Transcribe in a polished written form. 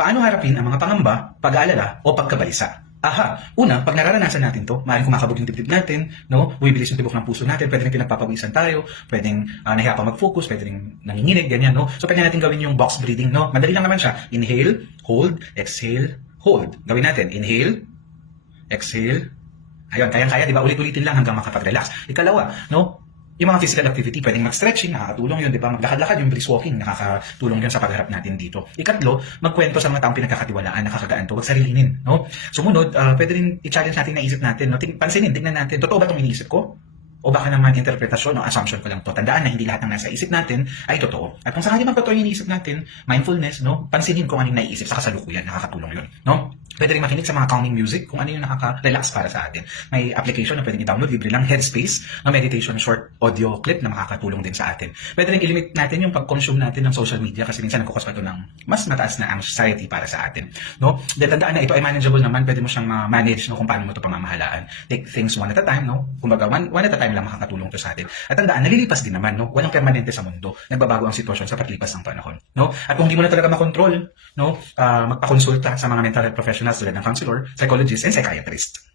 Paano harapin ang mga pangamba, pag-aalala o pagkabalisa? Aha, una, pag nararanasan natin to, maaaring kumakabog yung dibdib natin, no? Bumibilis yung tibok ng puso natin, pwede rin pinagpapawisan tayo, pwedeng nahiya pa mag-focus, pwede rin nanginginig, ganyan, no? So, pwede natin gawin yung box breathing, no? Madali lang naman siya. Inhale, hold, exhale, hold. Gawin natin. Inhale, exhale. Ayun, kayang-kaya, di ba? Ulit-ulitin lang hanggang makapag-relax. Ikalawa, no? Yung mga physical activity, pwedeng mag-stretching, nakakatulong yun, di ba? Maglakad-lakad, yung brisk walking, nakakatulong yun sa pagharap natin dito. Ikatlo, magkwento sa mga taong pinagkakatiwalaan, nakakagaan to, huwag sarilinin, no? Sumunod, pwede rin i-challenge natin na isip natin, no? Pansinin, tignan natin, totoo ba itong iniisip ko? O baka naman interpretasyon o assumption ko lang to. Tandaan na hindi lahat ng nasa isip natin ay totoo. At kung sakali man totoo yung iniisip natin, mindfulness, no? Pansinin kung ano yung naiisip sa kasalukuyan, nakakatulong yun, no? Pwede rin makinig sa mga calming music kung ano yung nakaka-relax para sa atin. May application na pwedeng i-download, libre lang, Headspace, na meditation short audio clip na makakatulong din sa atin. Pwede rin i-limit natin yung pag-consume natin ng social media kasi minsan nagkukos pa ito ng mas mataas na anxiety para sa atin, no? Dahil tandaan na ito ay manageable naman, pwede mo siyang ma-manage, no, kung paano mo ito pamamahalaan. Take things one at a time, no? Kumbaga, one at a time lang makakatulong to sa atin. At tandaan, nalilipas din naman, no? Walang permanente sa mundo. Nagbabago ang sitwasyon sa paglipas ng panahon, no? At kung hindi mo na talaga makontrol, no, magpakonsulta sa mga mental health professionals tulad ng counselor, psychologist, and psychiatrist.